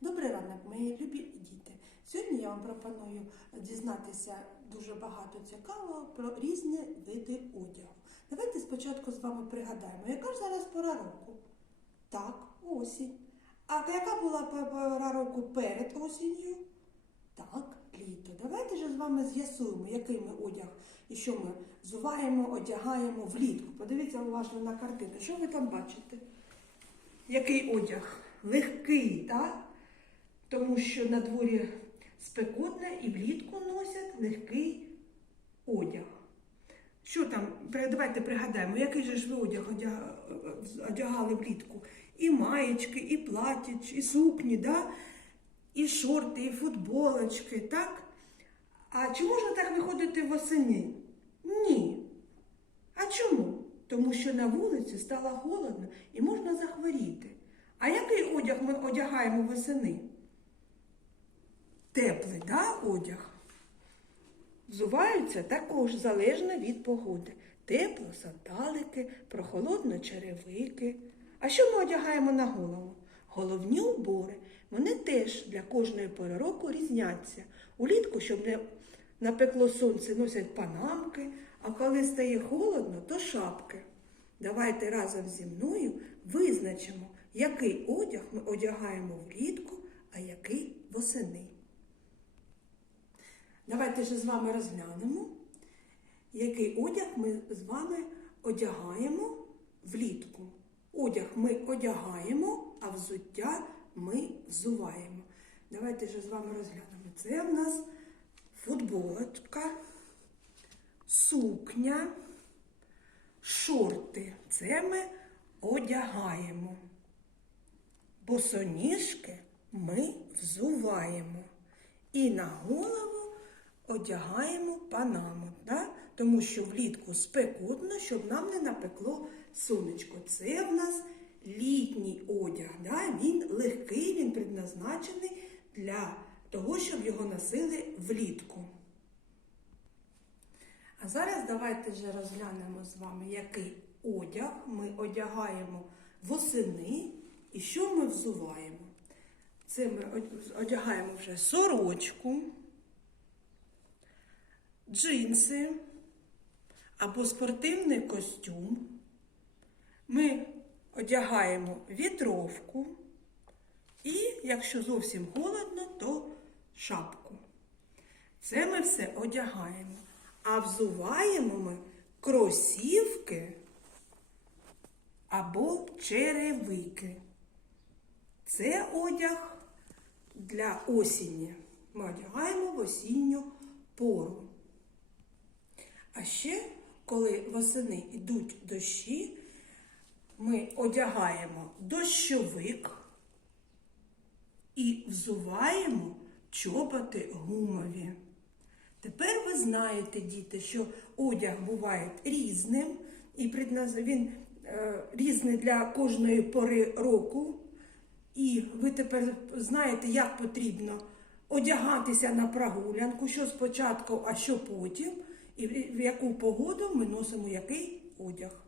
Добрий ранок, мої любі діти. Сьогодні я вам пропоную дізнатися дуже багато цікавого про різні види одягу. Давайте спочатку з вами пригадаємо, яка ж зараз пора року? Так, осінь. А яка була пора року перед осінню? Так, літо. Давайте ж з вами з'ясуємо, який ми одяг і що ми взуваємо, одягаємо влітку. Подивіться уважно на картину. Що ви там бачите? Який одяг? Легкий, так? Тому що на дворі спекотне і влітку носять легкий одяг. Що там? Давайте пригадаємо, який же ж ви одяг одягали влітку? І маєчки, і платіч, і сукні, да? і шорти, і футболочки, так? А чи можна так виходити восени? Ні. А чому? Тому що на вулиці стало холодно і можна захворіти. А який одяг ми одягаємо восени? Теплий, да, одяг? Взуваються також залежно від погоди. Тепло сандалики, прохолодно черевики. А що ми одягаємо на голову? Головні убори. Вони теж для кожної пори року різняться. Улітку, щоб не напекло сонце, носять панамки, а коли стає холодно, то шапки. Давайте разом зі мною визначимо, який одяг ми одягаємо влітку, а який восени. Давайте ж з вами розглянемо, який одяг ми з вами одягаємо влітку. Одяг ми одягаємо, а взуття ми взуваємо. Давайте ж з вами розглянемо. Це в нас футболочка, сукня, шорти. Це ми одягаємо. Босоніжки ми взуваємо. І на голову одягаємо панаму, да? тому що влітку спекотно, щоб нам не напекло сонечко. Це в нас літній одяг. Да? Він легкий, він предназначений для того, щоб його носили влітку. А зараз давайте вже розглянемо з вами, який одяг ми одягаємо восени і що ми взуваємо. Це ми одягаємо вже сорочку, джинси або спортивний костюм. Ми одягаємо вітровку і, якщо зовсім холодно, то шапку. Це ми все одягаємо. А взуваємо ми кросівки або черевики. Це одяг для осені. Ми одягаємо в осінню пору. А ще, коли восени йдуть дощі, ми одягаємо дощовик і взуваємо чоботи гумові. Тепер ви знаєте, діти, що одяг буває різним, і він е, різний для кожної пори року. І ви тепер знаєте, як потрібно одягатися на прогулянку, що спочатку, а що потім, і в яку погоду ми носимо який одяг.